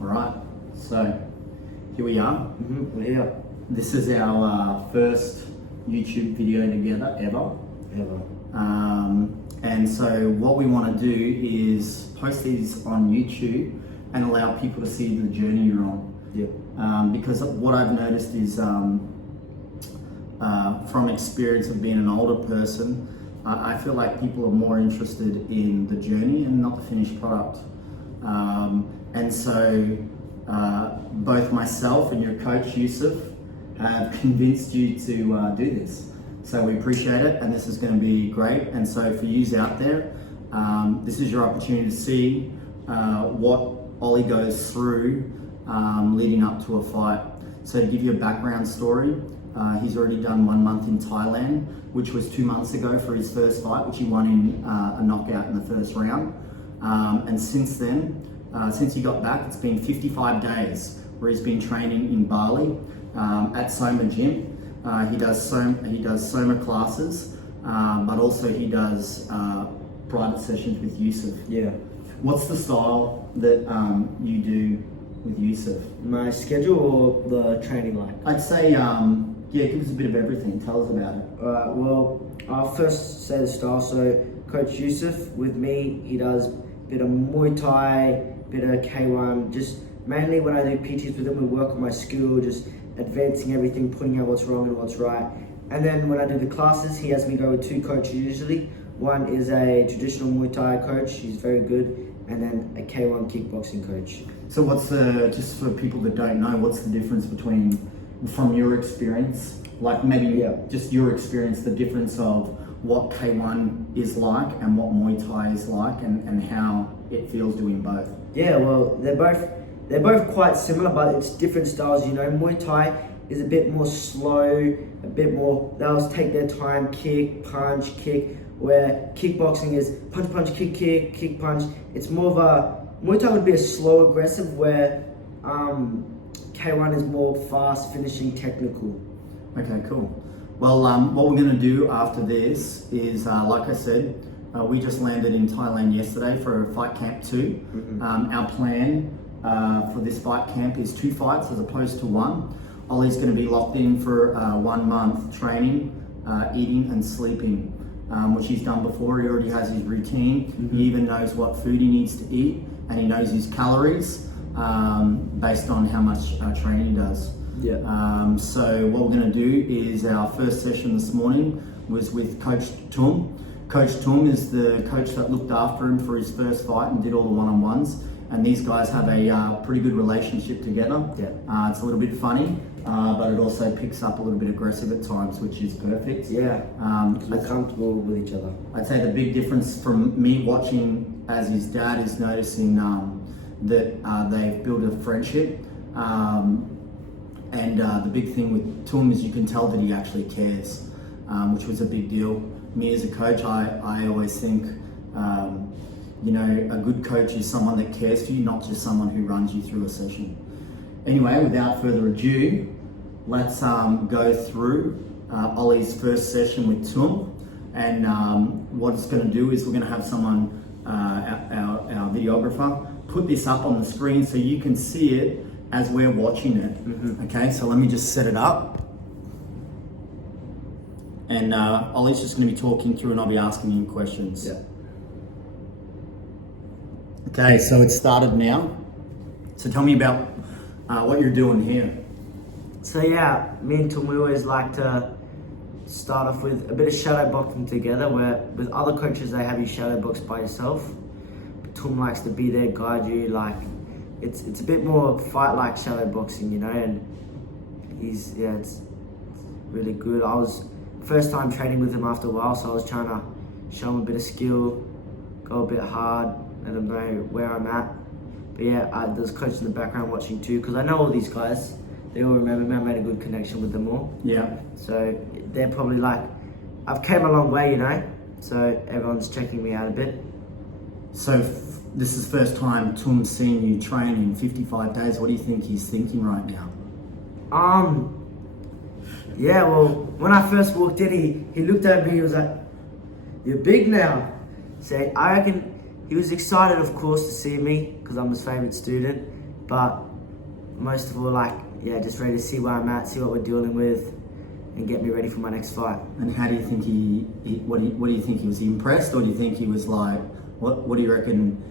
All right, so here we are. We're here. This is our first YouTube video together ever. And so what we want to do is post these on YouTube and allow people to see the journey you're on. Because what I've noticed is from experience of being an older person, I feel like people are more interested in the journey and not the finished product. And so both myself and your coach Yusuf have convinced you to do this. So we appreciate it, and this is going to be great. And so for yous out there, this is your opportunity to see what Ollie goes through leading up to a fight. So to give you a background story, he's already done 1 month in Thailand, which was 2 months ago for his first fight, which he won in a knockout in the first round. And since then, since he got back, it's been 55 days where he's been training in Bali at Soma Gym. He does Soma classes, but also he does private sessions with Yusuf. What's the style that you do with Yusuf? My schedule or the training like? I'd say, give us a bit of everything. Tell us about it. Alright, well, I'll first say the style. So Coach Yusuf, with me, he does a bit of Muay Thai, bit of K1, just mainly when I do PTs with him, we work on my skill, just advancing everything, putting out what's wrong and what's right. And then when I do the classes, he has me go with 2 coaches usually. One is a traditional Muay Thai coach, he's very good, and then a K1 kickboxing coach. So what's just for people that don't know, what's the difference between, from your experience, like maybe just your experience, the difference of what K1 is like and what Muay Thai is like, and how it feels doing both? Yeah, well, they're both quite similar, but it's different styles. You know, Muay Thai is a bit more slow, a bit more, they'll take their time, kick, punch, kick, where kickboxing is punch, punch, kick, kick, kick, punch. It's more of a, Muay Thai would be a slow, aggressive, where K1 is more fast, finishing, technical. Okay, cool. Well, what we're going to do after this is, like I said, we just landed in Thailand yesterday for Fight Camp 2. Our plan for this fight camp is 2 fights as opposed to 1. Ollie's going to be locked in for 1 month training, eating and sleeping, which he's done before. He already has his routine. He even knows what food he needs to eat, and he knows his calories based on how much training he does. So what we're going to do is, our first session this morning was with Coach Tum. Coach Tum is the coach that looked after him for his first fight and did all the one-on-ones. And these guys have a pretty good relationship together. It's a little bit funny, but it also picks up a little bit aggressive at times, which is perfect. We're comfortable with each other. I'd say the big difference from me watching as his dad is noticing that they've built a friendship. And the big thing with Tum is you can tell that he actually cares, which was a big deal. Me as a coach, I always think, you know, a good coach is someone that cares for you, not just someone who runs you through a session. Anyway, without further ado, let's go through Ollie's first session with Tum. And what it's going to do is we're going to have someone, our videographer, put this up on the screen so you can see it as we're watching it. Okay, so let me just set it up. And Ollie's just going to be talking through and I'll be asking him questions. Okay, so it started now. So tell me about what you're doing here. So yeah, me and Tum, we always like to start off with a bit of shadow boxing together, where with other coaches they have you shadow box by yourself. But Tum likes to be there, guide you, like it's a bit more fight like shadow boxing, you know, and it's really good. I was first time training with him after a while, so I was trying to show him a bit of skill, go a bit hard, let them know where I'm at. But yeah, there's coaches in the background watching too, because I know all these guys. They all remember me. I made a good connection with them all. So they're probably like, I've came a long way, you know. So everyone's checking me out a bit. So this is the first time Tum's seen you train in 55 days. What do you think he's thinking right now? Yeah, well, when I first walked in, he looked at me, he was like, "You're big now." So I reckon he was excited, of course, to see me, because I'm his favourite student. but most of all, like, yeah, just ready to see where I'm at, see what we're dealing with, and get me ready for my next fight. And how do you think what do you think, was he impressed, or do you think he was like, what do you reckon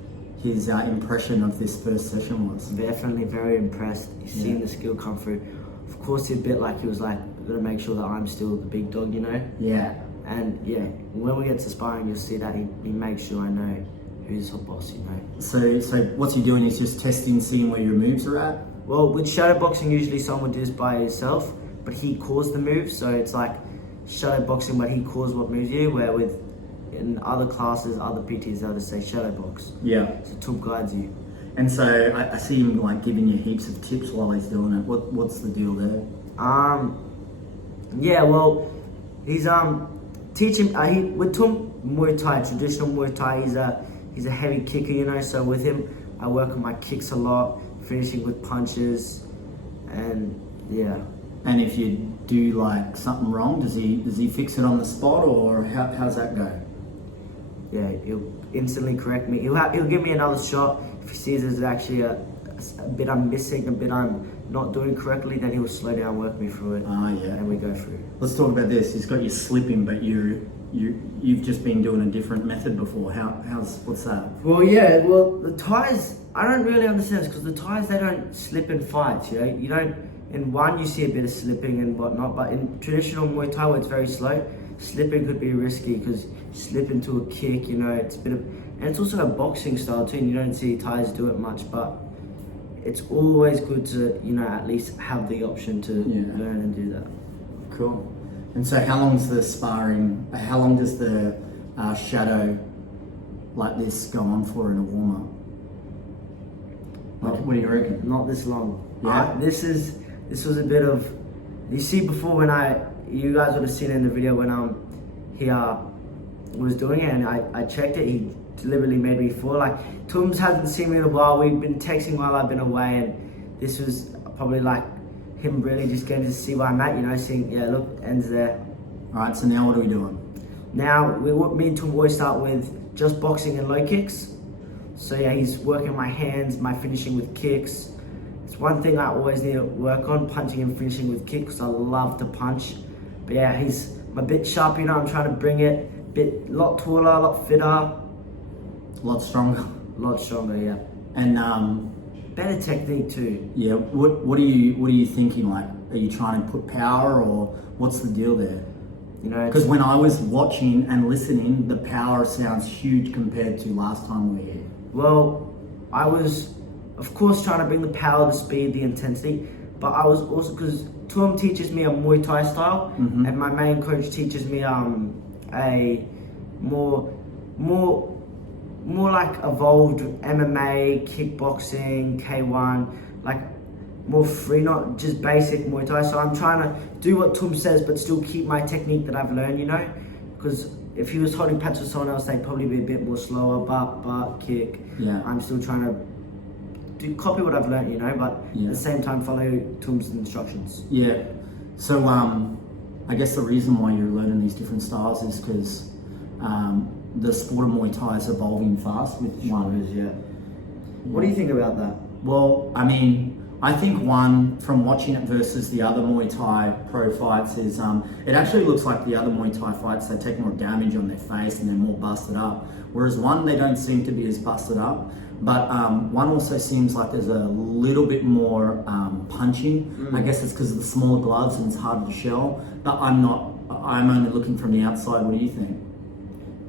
his impression of this first session was? Definitely very impressed. He's seen the skill come through. Of course, he was like, gotta make sure that I'm still the big dog, you know? Yeah. And yeah, when we get to sparring, you'll see that he makes sure I know who's the boss, you know? So what's he doing? He's just testing, seeing where your moves are at? Well, with shadowboxing, usually someone does by himself, but he calls the moves, so it's like shadowboxing, but he calls what moves you, where in other classes, other PTs, they'll just say shadowbox. Yeah. So Tum guides you. And so I see him like giving you heaps of tips while he's doing it. What's the deal there? Yeah, well, he's teaching with Tum Muay Thai, traditional Muay Thai. He's a heavy kicker, you know. So with him, I work on my kicks a lot, finishing with punches, and yeah. And if you do like something wrong, does he fix it on the spot, or how's that go? Yeah, he'll instantly correct me. He'll give me another shot if he sees there's actually a bit I'm missing, a bit I'm not doing correctly. Then he'll slow down, work me through it. Oh yeah. And we go through. Let's talk about this. He's got you slipping, but you've just been doing a different method before. What's that? Well, yeah. Well, the Thais, I don't really understand this, because the Thais, they don't slip in fights. You know, you don't. In one, you see a bit of slipping and whatnot, but in traditional Muay Thai, where it's very slow, slipping could be risky, because you slip into a kick, you know, it's a bit of, and it's also a boxing style too, and you don't see Thais do it much, but it's always good to, you know, at least have the option to learn and do that. Cool. And so how long does the shadow like this go on for in a warm-up? Like, what do you reckon? Not this long. Yeah. This was a bit of, you see before you guys would have seen it in the video when he was doing it, and I checked it, he deliberately made me fall. Like, Tums hasn't seen me in a while, we've been texting while I've been away, and this was probably like him really just getting to see where I'm at, you know, seeing, yeah, look, ends there. Alright, so now what are we doing? Now, me and Tum always start with just boxing and low kicks. So yeah, he's working my hands, my finishing with kicks. It's one thing I always need to work on, punching and finishing with kicks, because I love to punch. But yeah, he's a bit sharp, you know, I'm trying to bring it a lot taller, a lot fitter. A lot stronger. A lot stronger, yeah. And better technique too. Yeah, what are you thinking? Like, are you trying to put power, or what's the deal there? You know, because when I was watching and listening, the power sounds huge compared to last time we were here. Well, I was, of course, trying to bring the power, the speed, the intensity, but I was also, because Tum teaches me a Muay Thai style, and my main coach teaches me a more like evolved MMA, kickboxing, K1, like more free, not just basic Muay Thai. So I'm trying to do what Tum says, but still keep my technique that I've learned, you know, because if he was holding pads with someone else, they'd probably be a bit more slower, but kick. Yeah. I'm still trying to copy what I've learned, you know, but at the same time follow Tum's instructions. Yeah. So I guess the reason why you're learning these different styles is because the sport of Muay Thai is evolving fast with one. Yeah. What do you think about that? Well, I mean, I think one, from watching it versus the other Muay Thai pro fights, is it actually looks like the other Muay Thai fights, they take more damage on their face and they're more busted up. Whereas one, they don't seem to be as busted up. But one also seems like there's a little bit more punching. I guess it's because of the smaller gloves and it's harder to shell. But I'm only looking from the outside. What do you think?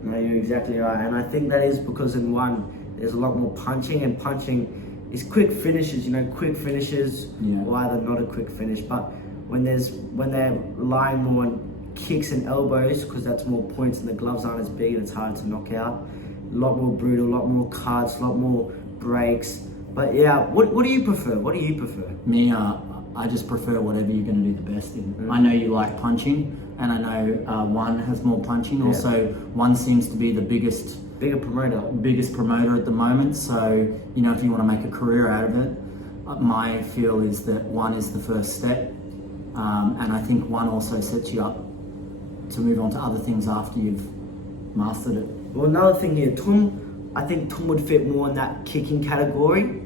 No, you're exactly right. And I think that is because in one, there's a lot more punching, and punching is quick finishes, you know, quick finishes, or either not a quick finish. But when they're relying more on kicks and elbows, because that's more points and the gloves aren't as big and it's harder to knock out. A lot more brutal, a lot more cuts, a lot more breaks. But yeah, what do you prefer? What do you prefer? Me, I just prefer whatever you're going to do the best in. I know you like punching, and I know one has more punching. Also, one seems to be the biggest promoter at the moment. So, you know, if you want to make a career out of it, my feel is that one is the first step, and I think one also sets you up to move on to other things after you've mastered it. Well, another thing here, I think Tum would fit more in that kicking category,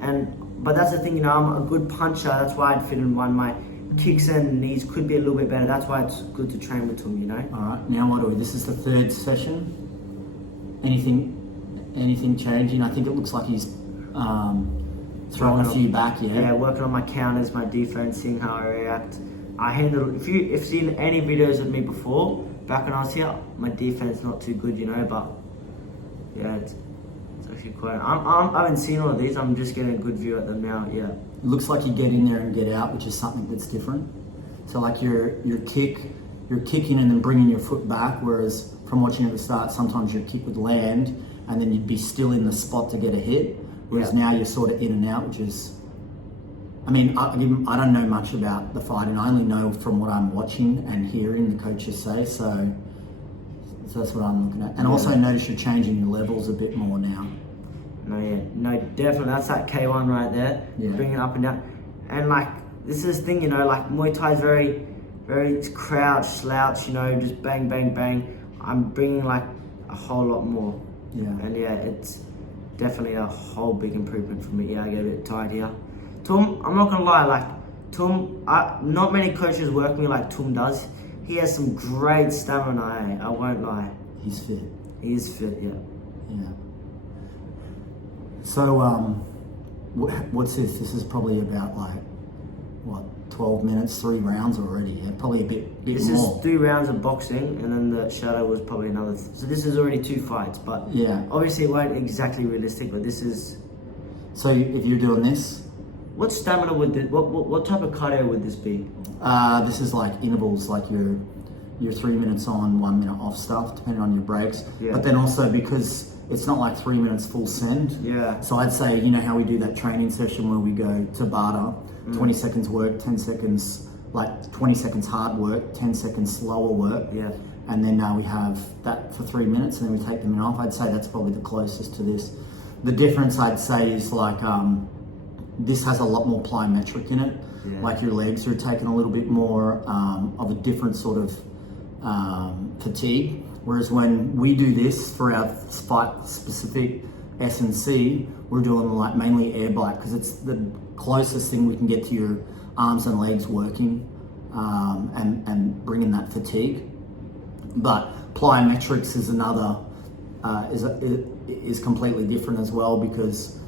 But that's the thing, you know, I'm a good puncher. That's why I'd fit in one. My kicks and knees could be a little bit better. That's why it's good to train with Tum, you know. All right, now what do we? This is the third session. Anything changing? I think it looks like he's throwing a few back. Yeah, working on my counters, my defense, seeing how I react. I handle. If you've seen any videos of me before, back when I was here, my defense not too good, you know. But yeah, it's actually quite. I haven't seen all of these. I'm just getting a good view at them now. Yeah. It looks like you get in there and get out, which is something that's different. So like your kick, you're kicking and then bringing your foot back, whereas from watching at the start, sometimes your kick would land and then you'd be still in the spot to get a hit. Whereas now you're sort of in and out, which is, I mean, I don't know much about the fighting. I only know from what I'm watching and hearing the coaches say. So that's what I'm looking at. And also notice you're changing your levels a bit more now. No, definitely. That's that K1 right there. Yeah. Bringing it up and down. And like, this is the thing, you know, like Muay Thai is very, very crouch, slouch, you know, just bang, bang, bang. I'm bringing like a whole lot more. Yeah. And yeah, it's definitely a whole big improvement for me. Yeah, I get a bit tired here. Tum, I'm not gonna lie, like Tum, not many coaches work me like Tum does. He has some great stamina, I won't lie. He's fit. He is fit, yeah. Yeah. So, what's this? This is probably about like, what, 12 minutes, 3 rounds already, yeah? Probably a bit This more. is 3 rounds of boxing, and then the shadow was probably another. So this is already 2 fights, but Yeah. obviously it weren't exactly realistic, but this is. So if you're doing this, What stamina would this, what type of cardio would this be? this is like intervals, like your 3 minutes on, 1 minute off stuff, depending on your breaks. Yeah. But then also because it's not like 3 minutes full send. Yeah. So I'd say, you know how we do that training session where we go Tabata, 20 seconds work, 10 seconds, like 20 seconds hard work, 10 seconds slower work. Yeah. And then we have that for 3 minutes and then we take them off. I'd say that's probably the closest to this. The difference I'd say is like, this has a lot more plyometric in it. Yeah. Like your legs are taking a little bit more of a different sort of fatigue. Whereas when we do this for our fight specific S&C, we're doing like mainly air bike because it's the closest thing we can get to your arms and legs working and bringing that fatigue. But plyometrics is another, is completely different as well because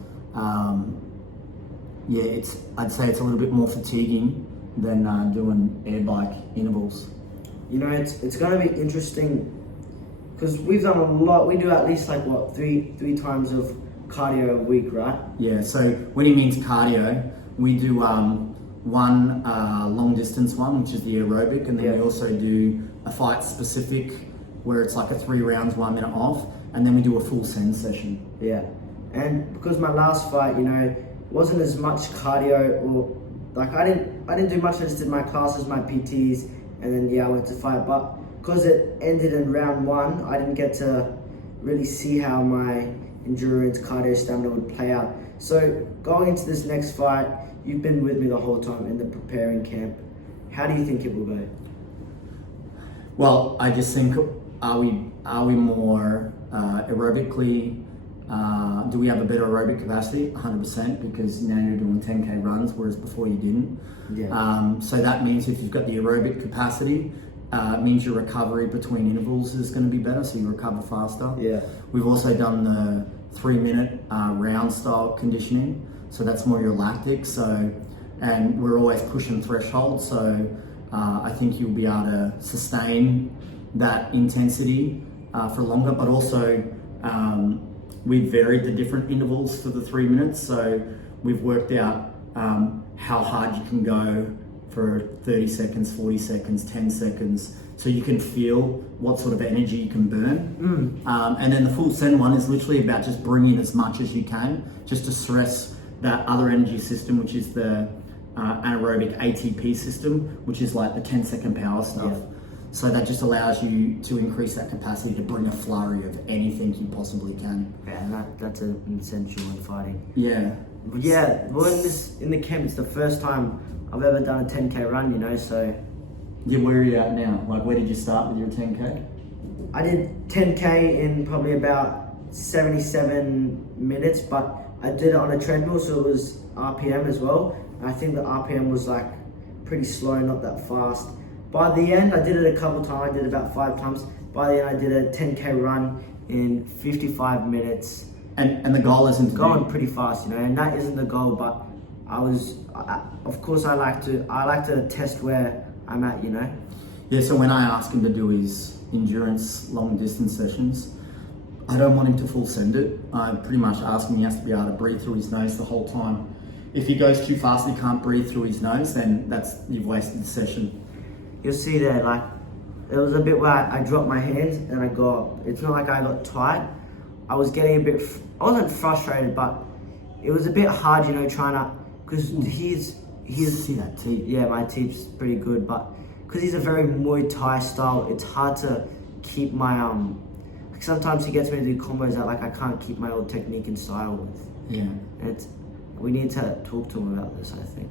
I'd say it's a little bit more fatiguing than doing air bike intervals. You know, it's going to be interesting because we've done a lot. We do at least like what three times of cardio a week, right? Yeah. So when he means cardio, we do one long distance one, which is the aerobic, and then we also do a fight specific where it's like a 3 rounds, 1 minute off, and then we do a full send session. Yeah. And because my last fight, you know, wasn't as much cardio or like I didn't do much. I just did my classes, my PTs, and then I went to fight. But because it ended in round 1, I didn't get to really see how my endurance, cardio, stamina would play out. So going into this next fight, you've been with me the whole time in the preparing camp. How do you think it will go? Well, I just think, are we more aerobically? Do we have a better aerobic capacity? 100%, because now you're doing 10K runs, whereas before you didn't. Yeah. So that means if you've got the aerobic capacity, it means your recovery between intervals is going to be better, so you recover faster. Yeah. We've also done the 3 minute round style conditioning, so that's more your lactic. So, and we're always pushing threshold, so I think you'll be able to sustain that intensity for longer, but also we've varied the different intervals for the 3 minutes. So we've worked out how hard you can go for 30 seconds, 40 seconds, 10 seconds, so you can feel what sort of energy you can burn. And then the full send one is literally about just bringing as much as you can, just to stress that other energy system, which is the anaerobic ATP system, which is like the 10-second power stuff. Yeah. So that just allows you to increase that capacity to bring a flurry of anything you possibly can. Yeah, and that's an essential in fighting. Yeah. But yeah, well, in the camp, it's the first time I've ever done a 10K run, you know, so. Yeah, where are you at now? Like, where did you start with your 10K? I did 10K in probably about 77 minutes, but I did it on a treadmill, so it was RPM as well. And I think the RPM was like pretty slow, not that fast. By the end, I did it a couple times. I did it about 5 times. By the end, I did a 10K run in 55 minutes. And the goal isn't going pretty fast, you know, and that isn't the goal. But of course, I like to test where I'm at, you know. Yeah. So when I ask him to do his endurance long distance sessions, I don't want him to full send it. I pretty much ask him he has to be able to breathe through his nose the whole time. If he goes too fast and he can't breathe through his nose, then you've wasted the session. You'll see there, like, there was a bit where I dropped my hands and it's not like I got tight. I was getting I wasn't frustrated, but it was a bit hard, you know, trying to, because he's See that teeth? yeah, my teeth's pretty good, but because he's a very Muay Thai style, it's hard to keep my, like sometimes he gets me to do combos that like I can't keep my old technique and style with. Yeah. And we need to talk to him about this, I think.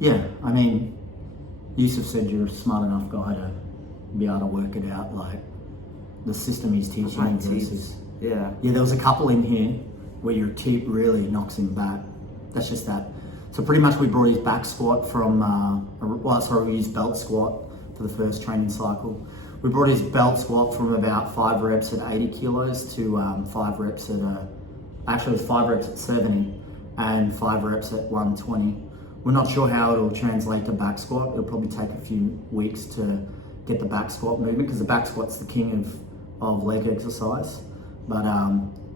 Yeah, I mean, Yusuf said you're a smart enough guy to be able to work it out, like the system he's teaching My you teeth. versus. Yeah. Yeah, there was a couple in here where your teep really knocks him back. That's just that. So pretty much we brought his back squat from, we used belt squat for the first training cycle. We brought his belt squat from about 5 reps at 80 kilos to 5 reps at, actually it was 5 reps at 70 and 5 reps at 120. We're not sure how it'll translate to back squat. It'll probably take a few weeks to get the back squat movement because the back squat's the king of leg exercise. But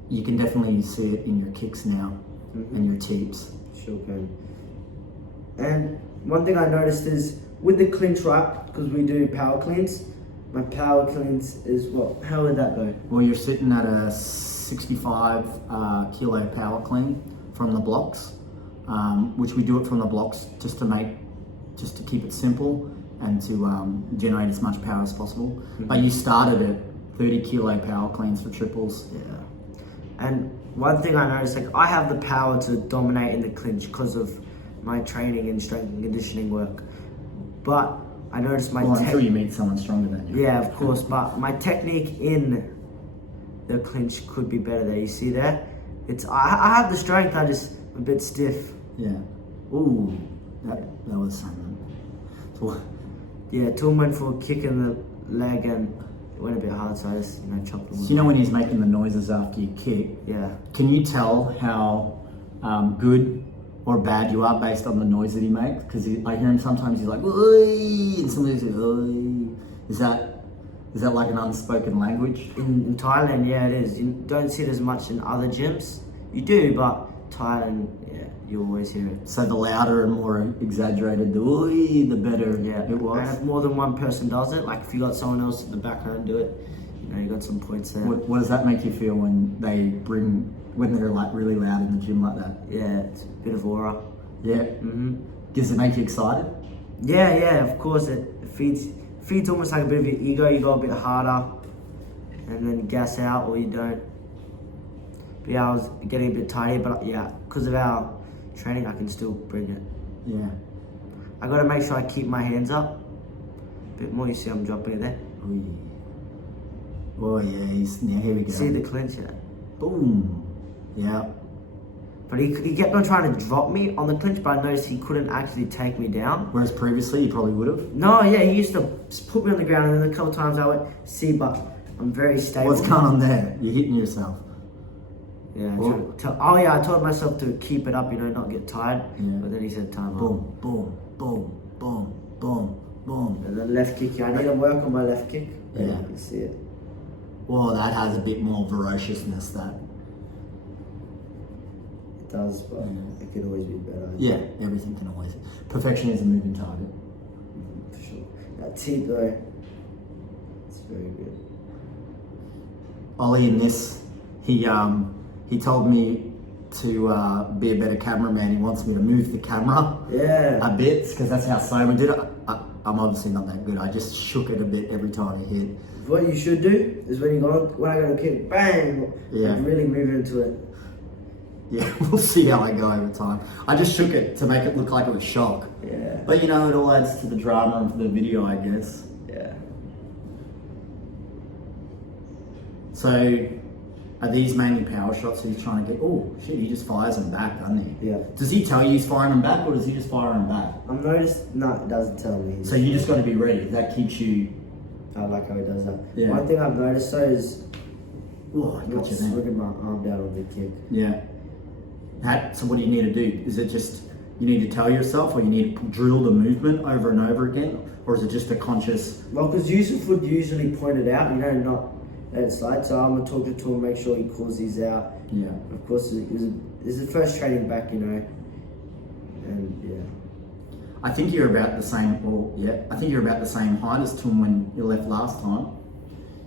you can definitely see it in your kicks now and your teeps. Sure can. And one thing I noticed is with the clinch, right, because we do power cleans, my power cleans is what? How would that go? Well, you're sitting at a 65 kilo power clean from the blocks, which we do it from the blocks just to keep it simple and to generate as much power as possible. But you started at 30 kilo power cleans for triples. Yeah. And one thing I noticed, like I have the power to dominate in the clinch because of my training and strength and conditioning work. But I noticed my until you meet someone stronger than you. Yeah, of course. But my technique in the clinch could be better there. You see there? I have the strength, I just a bit stiff. Yeah. Ooh, that was something. Yeah, Tom went for a kick in the leg and it went a bit hard, so I just chopped him. So you know when he's making the noises after you kick? Yeah. Can you tell how good or bad you are based on the noise that he makes? Because I hear him sometimes he's like, "Oi," and sometimes he's like, "Oi." Is that like an unspoken language? In Thailand, yeah, it is. You don't see it as much in other gyms. You do, but Thailand, yeah, you always hear it. So the louder and more exaggerated the "oi," the better it was. And if more than one person does it, like if you got someone else in the background do it, you got some points there. What does that make you feel when they're like really loud in the gym like that? Yeah, it's a bit of aura. Yeah. Does it make you excited? Yeah, of course. It feeds almost like a bit of your ego. You go a bit harder and then gas out or you don't. But yeah, I was getting a bit tired, but yeah, because of our training, I can still bring it. Yeah. I got to make sure I keep my hands up a bit more. You see I'm dropping it there. Oh yeah, here we go. See the clinch, yeah. Boom. Yeah. But he kept on trying to drop me on the clinch, but I noticed he couldn't actually take me down. Whereas previously he probably would have. No, yeah, he used to just put me on the ground, and then a couple times I went, see, but I'm very stable. What's going on there? You're hitting yourself. Yeah. I told myself to keep it up, not get tired. Yeah. But then he said time boom, out. Boom, boom, boom, boom, boom. And the left kick, I need to work on my left kick. Yeah. You see it. Well, that has a bit more ferociousness, that. It does, but it could always be better. Yeah, everything can always. Perfection is a moving target. For sure. That teep though, it's very good. Ollie in this, he told me to be a better cameraman. He wants me to move the camera a bit because that's how Simon did it. I'm obviously not that good. I just shook it a bit every time he hit. What you should do is when I go to kick, bang, really move into it. Yeah, we'll see how I go over time. I just shook it to make it look like it was shock. Yeah. But it all adds to the drama and for the video, I guess. Yeah. So, Are these mainly power shots he's trying to get? Oh shit, he just fires them back, doesn't he? Yeah. Does he tell you he's firing them back, or does he just fire them back? I've noticed, no, it doesn't tell me. So you just got to be ready. That keeps you. I like how he does that. Yeah. One thing I've noticed though is Oh, I not got you there. swinging my arm down on the kick. Yeah. So what do you need to do? Is it just you need to tell yourself, or you need to drill the movement over and over again, or is it just a conscious? Well, because Yusuf would usually point it out, not let it slide. So I'm gonna talk to him, make sure he calls these out. Yeah. Of course, this is the first training back, and yeah. I think you're about the same. Well, yeah. I think you're about the same height as Tom when you left last time.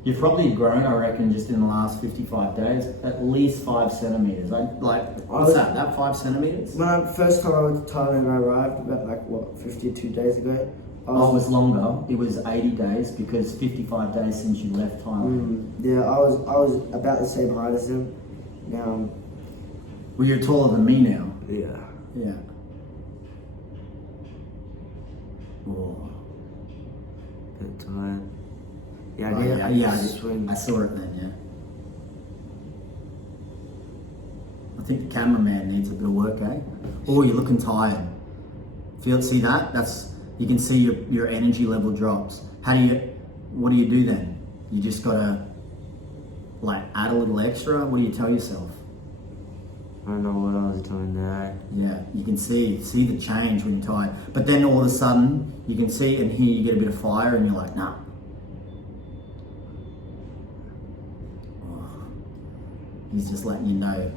You've probably grown, I reckon, just in the last 55 days, at least 5 centimeters. What's that? That 5 centimeters? When first time I went to Thailand, I arrived about 52 days ago. It was longer. It was 80 days because 55 days since you left Thailand. Yeah, I was about the same height as him. Now, Well, you're taller than me now. yeah. Yeah. Oh. Bit tired. Yeah, I swing. I saw it then, yeah. I think the cameraman needs a bit of work, eh? Oh, you're looking tired. See that? You can see your energy level drops. What do you do then? You just gotta add a little extra? What do you tell yourself? I don't know what I was doing there. Yeah, you can see the change when you're tired. But then all of a sudden, you can see and hear you get a bit of fire and you're like, nah. Oh. He's just letting you know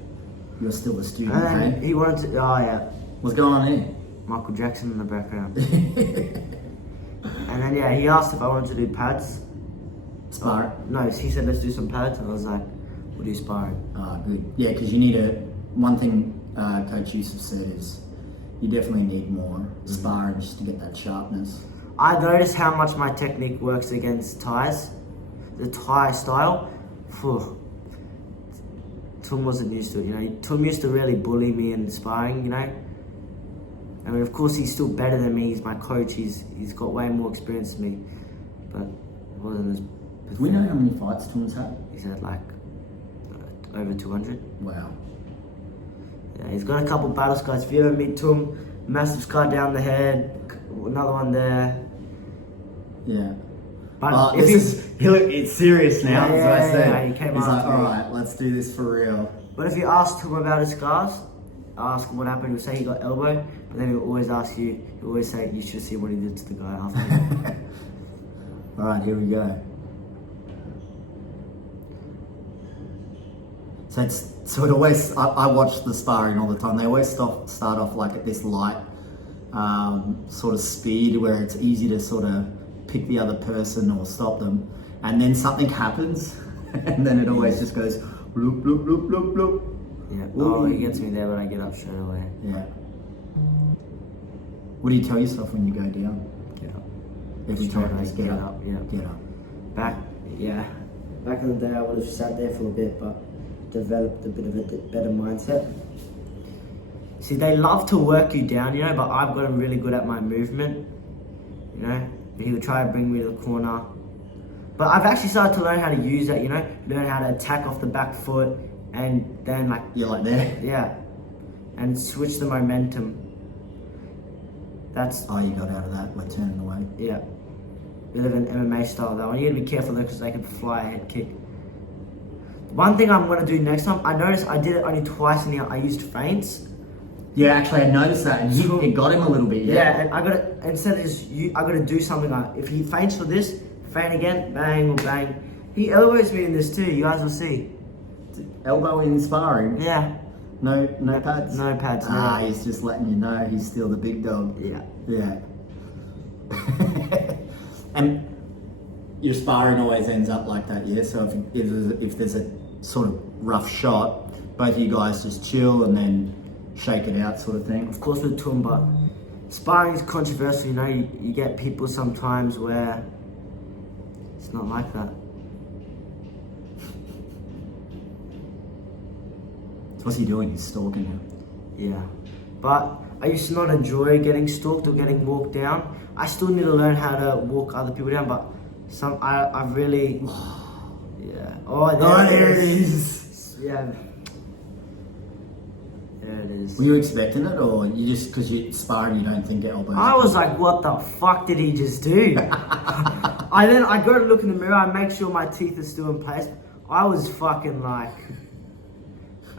you're still a student, And then okay? he wanted to, oh yeah, What's going on here? Michael Jackson in the background. And then yeah, he asked if I wanted to do pads. Spar. No, he said let's do some pads, and I was like, we'll do sparring. Ah, good. Yeah, because you need one thing Coach Yusuf said is you definitely need more sparring just to get that sharpness. I noticed how much my technique works against Thais. The Thai style, phew. Tum wasn't used to it, Tum used to really bully me in sparring, I mean, of course, he's still better than me. He's my coach. He's got way more experience than me, but it wasn't as. Do we know how many fights Tum's had? He's had over 200. Wow. Yeah, he's got a couple battle scars. If you ever meet Tum, massive scar down the head, another one there. Yeah. But it's serious now. Yeah, as I said. yeah, he came He's like, after me. all right, let's do this for real. But if you asked him about his scars, ask him what happened, he'll say he got elbow, but then he'll always ask you, he'll always say, you should see what he did to the guy after. All right, here we go. So it always, I watch the sparring all the time. They always start off at this light sort of speed where it's easy to sort of pick the other person or stop them. And then something happens and then it always just goes bloop, bloop, bloop, bloop, bloop. Yeah. Oh, he gets me there when I get up straight away. Yeah. What do you tell yourself when you go down? Get up. Every Straight time, away, just get up. Yeah. Get up. Back in the day, I would have sat there for a bit, but developed a bit of a better mindset. See, they love to work you down, but I've gotten really good at my movement. He would try to bring me to the corner. But I've actually started to learn how to use that, learn how to attack off the back foot and then You're like there? yeah, and switch the momentum. That's, Oh, you got out of that, turning away. yeah, bit of an MMA style though. You gotta be careful though because they can fly a head kick. One thing I'm gonna do next time, I noticed I did it only twice and I used feints. Yeah, actually I noticed that and it got him a little bit, Yeah, and I gotta, instead of just, I gotta do something if he feints for this, feint again, bang or bang. He elbows me in this too, you guys will see. Elbow in sparring? Yeah. No pads? No pads, Ah, no. he's just letting you know he's still the big dog. Yeah. Yeah. And your sparring always ends up like that, yeah? So if there's a sort of rough shot, both of you guys just chill and then shake it out sort of thing? Of course with Tum, but sparring is controversial, you get people sometimes where it's not like that. So what's he doing? He's stalking you. Yeah. But I used to not enjoy getting stalked or getting walked down. I still need to learn how to walk other people down, but I really... yeah. Oh, there it is. Yeah. Yeah, it is. Were you expecting it, or you just because you sparring, you don't think elbows? I was like, what the fuck did he just do? I go to look in the mirror, I make sure my teeth are still in place. I was fucking like,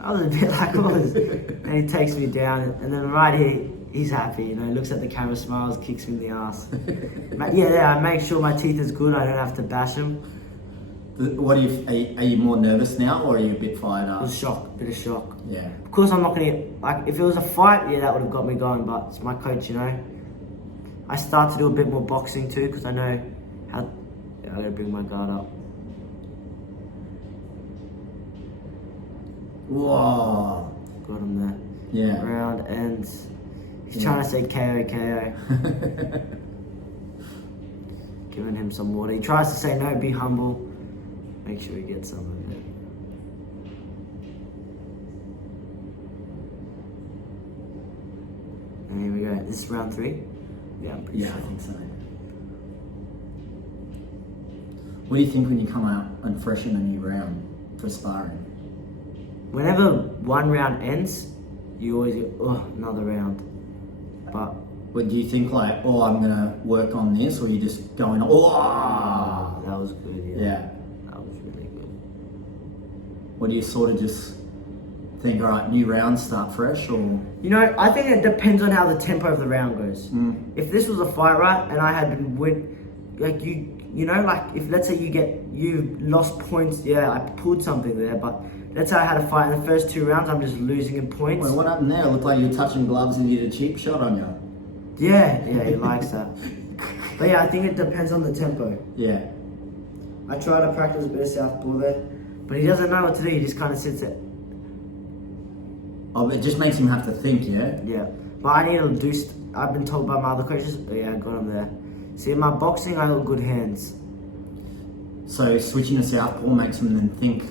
I was a bit like, and he takes me down, and then right here, he's happy, you know, he looks at the camera, smiles, kicks me in the ass. I make sure my teeth is good, I don't have to bash him. What if, are you more nervous now, or are you a bit fired up? It was shock, bit of shock. Yeah. Of course I'm not gonna, like, if it was a fight, yeah, that would have got me going, but it's my coach, you know. I start to do a bit more boxing too, because I know how, I gotta bring my guard up. Whoa. Got him there. Yeah. Round ends. He's trying to say KO. Giving him some water. He tries to say no, be humble. Make sure he gets some of it. And here we go. This is round 3? Yeah, I'm pretty sure. I think so. What do you think when you come out and fresh in a new round for sparring? Whenever one round ends, you always go, oh, another round. But do you think like, oh, I'm gonna work on this, or you just going, oh, that was good, yeah. That was really good. Or do you sort of just think, all right, new round, start fresh, or? You know, I think it depends on how the tempo of the round goes. If this was a fight, right, and I had been you know, like if let's say you lost points, yeah, I pulled something there, but let's say I had a fight in the first 2 rounds, I'm just losing in points. Well, what happened there? It looked like you were touching gloves and you did a cheap shot on you. Yeah, he likes that. But yeah, I think it depends on the tempo. Yeah. I try to practice a bit of southpaw there, but he doesn't know what to do, he just kind of sits there. Oh, it just makes him have to think, yeah? Yeah, but I need to do, I've been told by my other coaches, but yeah, I got him there. See, in my boxing, I got good hands. So switching to southpaw makes him then think,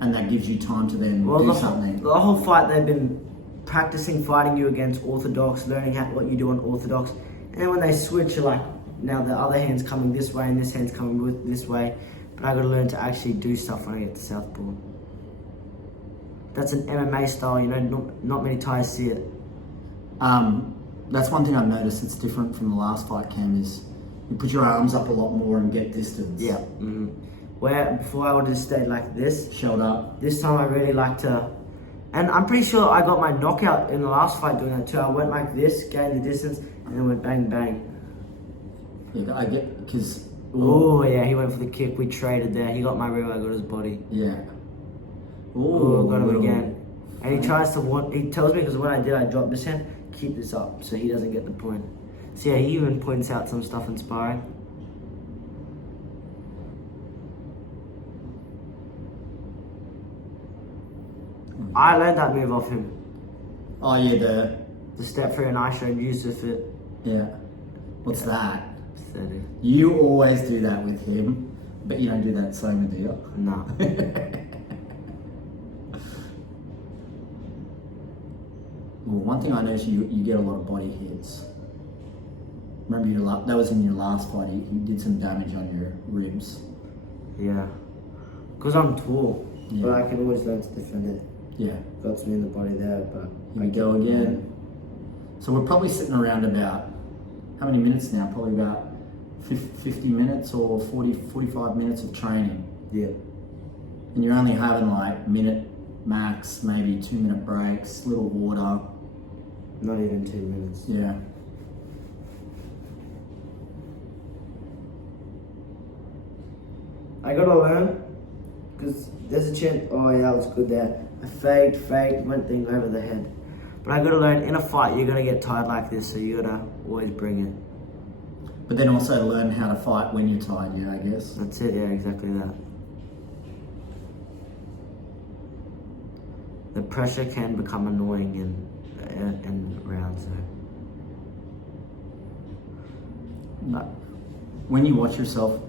and that gives you time to then do something. The whole fight, they've been practicing fighting you against orthodox, learning what you do on orthodox, and then when they switch, you're like, now the other hand's coming this way and this hand's coming this way, but I got to learn to actually do stuff when I get to southpaw. That's an MMA style, you know, not many Thais see it. That's one thing I've noticed that's different from the last fight, Cam, is you put your arms up a lot more and get distance. Yeah. Where before I would have stayed like this. Shelled up. This time I really like to, and I'm pretty sure I got my knockout in the last fight doing that too. I went like this, gained the distance, and then went bang, bang. Yeah, I get, because... Oh yeah, he went for the kick, we traded there. He got my rear, I got his body. Yeah. Oh, got him again. And he tries to, he tells me, because when I did, I dropped this hand, keep this up, so he doesn't get the point. So yeah, he even points out some stuff in sparring. I learned that move off him. Oh yeah, the step through, and I showed Yusuf it. Yeah. What's that? Pathetic. You always do that with him, but you don't do that same with you. No. Well, one thing I noticed, you get a lot of body hits. Remember, that was in your last fight. You did some damage on your ribs. Yeah. Because I'm tall, Yeah. but I can always learn to defend it. Yeah. Got me in the body there, but Here we go again. So we're probably sitting around about, how many minutes now? Probably about 50 minutes or 45 minutes of training. Yeah. And you're only having like minute max, maybe 2-minute breaks, little water. Not even 2 minutes. Yeah. I gotta learn, because there's a chance, oh yeah, that was good there. I faked, went thing over the head. But I gotta learn, in a fight, you're gonna get tired like this, so you gotta always bring it. But then also learn how to fight when you're tired, yeah, I guess. That's it, yeah, exactly that. The pressure can become annoying in rounds, so. But when you watch yourself,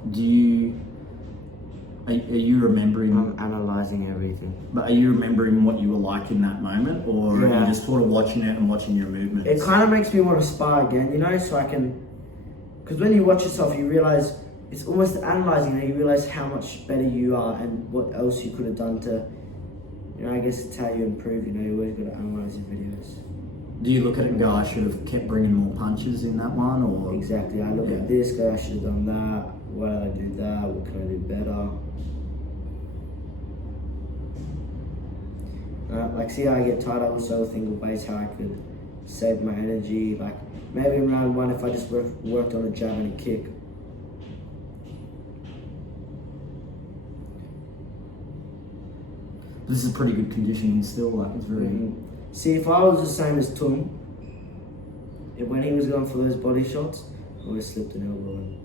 are you remembering? I'm analysing everything. But are you remembering what you were like in that moment, or are Yeah. you just sort of watching it and watching your movements? It kind of makes me want to spar again, you know, so I can, because when you watch yourself, you realise, it's almost analysing, and you realise how much better you are and what else you could have done to, I guess it's how you improve. You always got to analyze your videos. Do you look at it and go, I should have kept bringing more punches in that one, or? Exactly. I look at this, go, I should have done that. Why did I do that? What can I do better? See how I get tired. I also think of ways how I could save my energy. Like maybe in round 1, if I just worked on a jab and a kick. This is pretty good conditioning still. Like it's very. See, if I was the same as Tum, when he was going for those body shots, I always slipped an elbow in.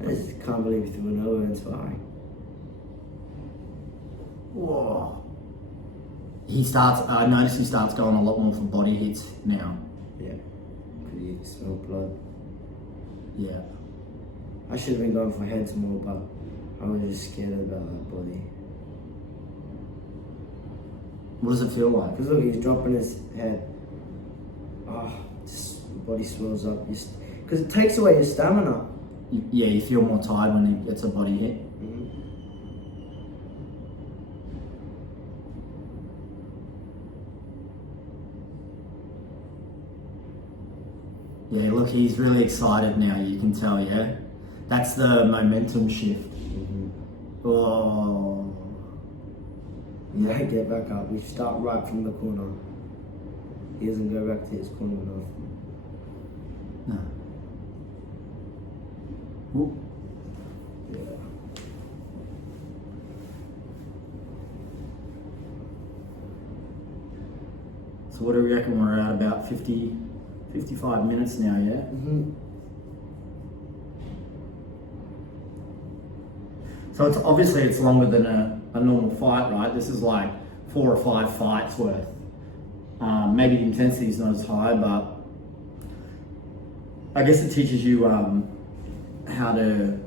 I just can't believe he threw an elbow in sparring. Whoa. I noticed he starts going a lot more for body hits now. Yeah, because you smell blood. Yeah. I should have been going for heads more, but I was just scared about that body. What does it feel like? Because look, he's dropping his head. Just body swells up. Because it takes away your stamina. Yeah, you feel more tired when it gets a body hit. Yeah, look, he's really excited now, you can tell, yeah? That's the momentum shift. Oh. Yeah, get back up. We start right from the corner. He doesn't go back to his corner enough. No. Ooh. Yeah. So what do we reckon? We're at about 55 minutes now, yeah? So it's obviously it's longer than a normal fight, right? This is like 4 or 5 fights worth. Maybe the intensity is not as high, but I guess it teaches you how to.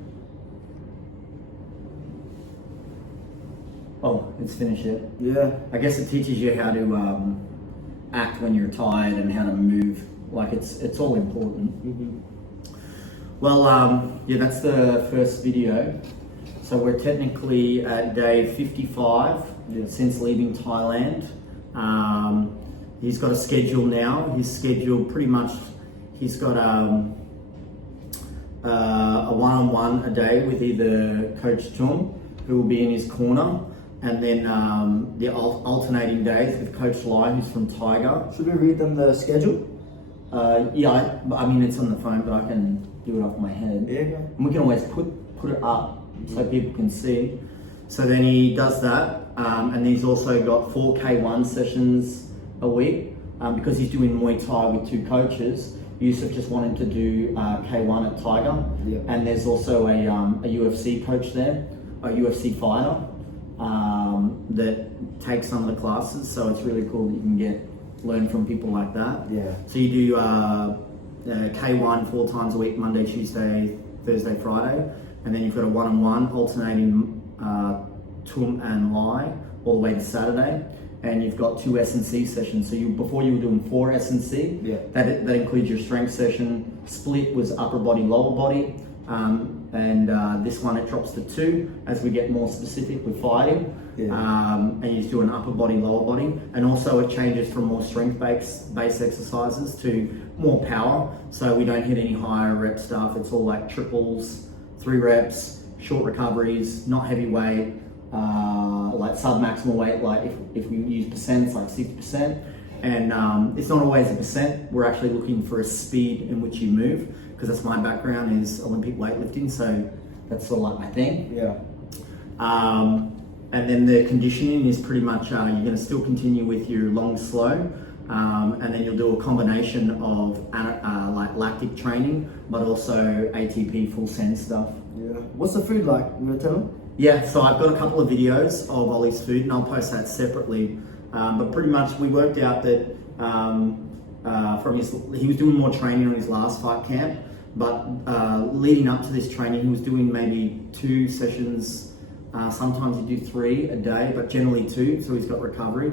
Oh, it's finished yet? Yeah. I guess it teaches you how to act when you're tired and how to move. Like it's all important. Well, yeah, that's the first video. So we're technically at day 55 since leaving Thailand. He's got a schedule now. His schedule pretty much, he's got a one-on-one a day with either Coach Tum, who will be in his corner, and then the alternating days with Coach Lai, who's from Tiger. Should we read them the schedule? Yeah, I mean it's on the phone, but I can do it off my head. Yeah. And we can always put it up so people can see. So then he does that, and he's also got 4 K1 sessions a week because he's doing Muay Thai with 2 coaches. Yusuf just wanted to do K1 at Tiger, and there's also a UFC coach there, a UFC fighter that takes some of the classes. So it's really cool that you can learn from people like that. Yeah. So you do K1 4 times a week, Monday, Tuesday, Thursday, Friday, and then you've got a one-on-one alternating Tum and Lai all the way to Saturday, and you've got 2 S&C sessions. So before you were doing 4 S&C, that includes your strength session. Split was upper body, lower body, and this one it drops to 2 as we get more specific with fighting. And you just do an upper body, lower body, and also it changes from more strength-based exercises to more power. So we don't hit any higher rep stuff. It's all like triples, 3 reps, short recoveries, not heavy weight, like sub-maximal weight. Like if we use percents, like 60%, and it's not always a percent. We're actually looking for a speed in which you move, because that's my background is Olympic weightlifting, so that's sort of like my thing. And then the conditioning is pretty much, you're going to still continue with your long, slow, and then you'll do a combination of like lactic training, but also ATP full send stuff. What's the food like? You want to tell them? Yeah, so I've got a couple of videos of Ollie's food, and I'll post that separately. But pretty much we worked out that he was doing more training on his last fight camp, but leading up to this training, he was doing maybe 2 sessions. Sometimes you do 3 a day, but generally 2, so he's got recovery.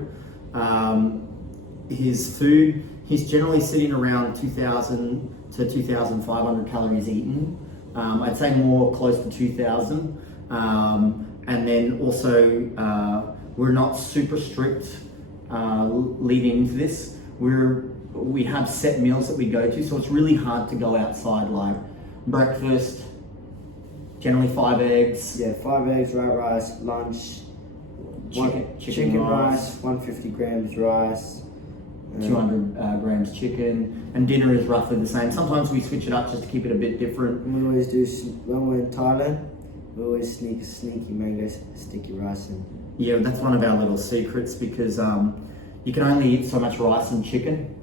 His food, he's generally sitting around 2,000 to 2,500 calories eaten. I'd say more close to 2,000. And then also, we're not super strict leading into this. We have set meals that we go to, so it's really hard to go outside. Like breakfast, generally 5 eggs. Yeah, 5 eggs, white rice. Lunch, chicken rice, 150 grams rice. 200 grams chicken, and dinner is roughly the same. Sometimes we switch it up just to keep it a bit different. And we always do, when we're in Thailand, we always sneak a sneaky mango sticky rice in. Yeah, that's one of our little secrets, because you can only eat so much rice and chicken.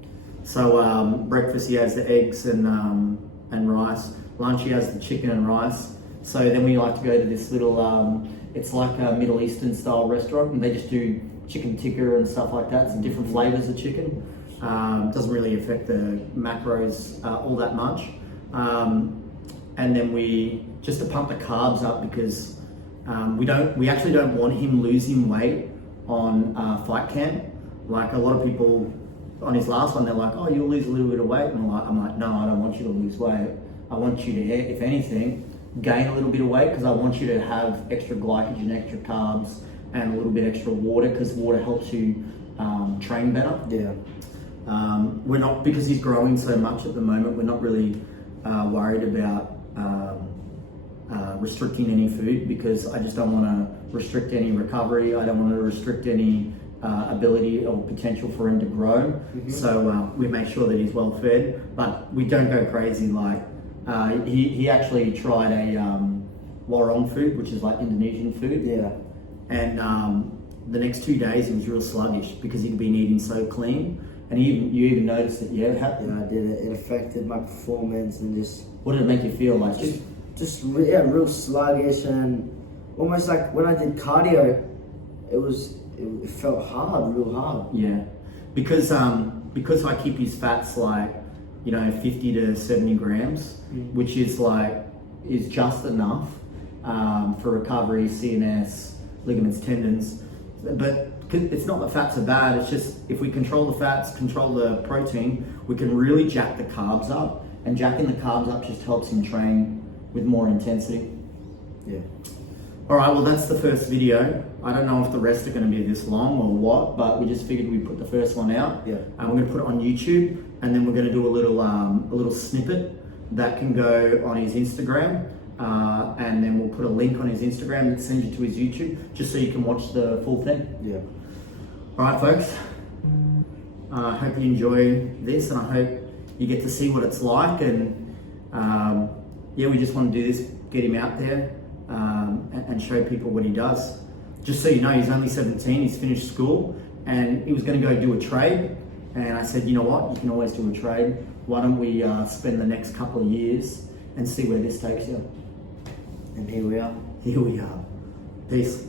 So breakfast he has the eggs and rice. Lunch he has the chicken and rice. So then we like to go to this little, it's like a Middle Eastern style restaurant, and they just do chicken tikka and stuff like that. Some different flavors of chicken. Doesn't really affect the macros all that much. And then we, just to pump the carbs up, because we actually don't want him losing weight on fight camp. Like a lot of people on his last one, they're like, oh, you'll lose a little bit of weight. And I'm like, no, I don't want you to lose weight. I want you to, if anything, gain a little bit of weight, because I want you to have extra glycogen, extra carbs, and a little bit extra water, because water helps you train better. Yeah. We're not, because he's growing so much at the moment, we're not really worried about restricting any food, because I just don't want to restrict any recovery. I don't want to restrict any ability or potential for him to grow. Mm-hmm. So we make sure that he's well fed, but we don't go crazy. Like he actually tried a warong food, which is like Indonesian food. Yeah. And the next 2 days he was real sluggish, because he'd been eating so clean. And you even noticed it, yeah? Yeah, I did. It affected my performance and just... What did it make you feel like? Real sluggish, and almost like when I did cardio, it felt hard, real hard. Yeah, because I keep his fats like, 50 to 70 grams, which is just enough for recovery, CNS, ligaments, tendons. But it's not that fats are bad, it's just if we control the fats, control the protein, we can really jack the carbs up, and jacking the carbs up just helps him train with more intensity. Yeah. All right, well, that's the first video. I don't know if the rest are going to be this long or what, but we just figured we'd put the first one out. Yeah. And we're going to put it on YouTube, and then we're going to do a little snippet that can go on his Instagram, and then we'll put a link on his Instagram that sends you to his YouTube, just so you can watch the full thing. Yeah. All right, folks. I hope you enjoy this, and I hope you get to see what it's like. And we just want to do this, get him out there, and show people what he does. Just so you know, he's only 17, he's finished school, and he was going to go do a trade. And I said, you know what, you can always do a trade. Why don't we spend the next couple of years and see where this takes you? And here we are. Here we are. Peace.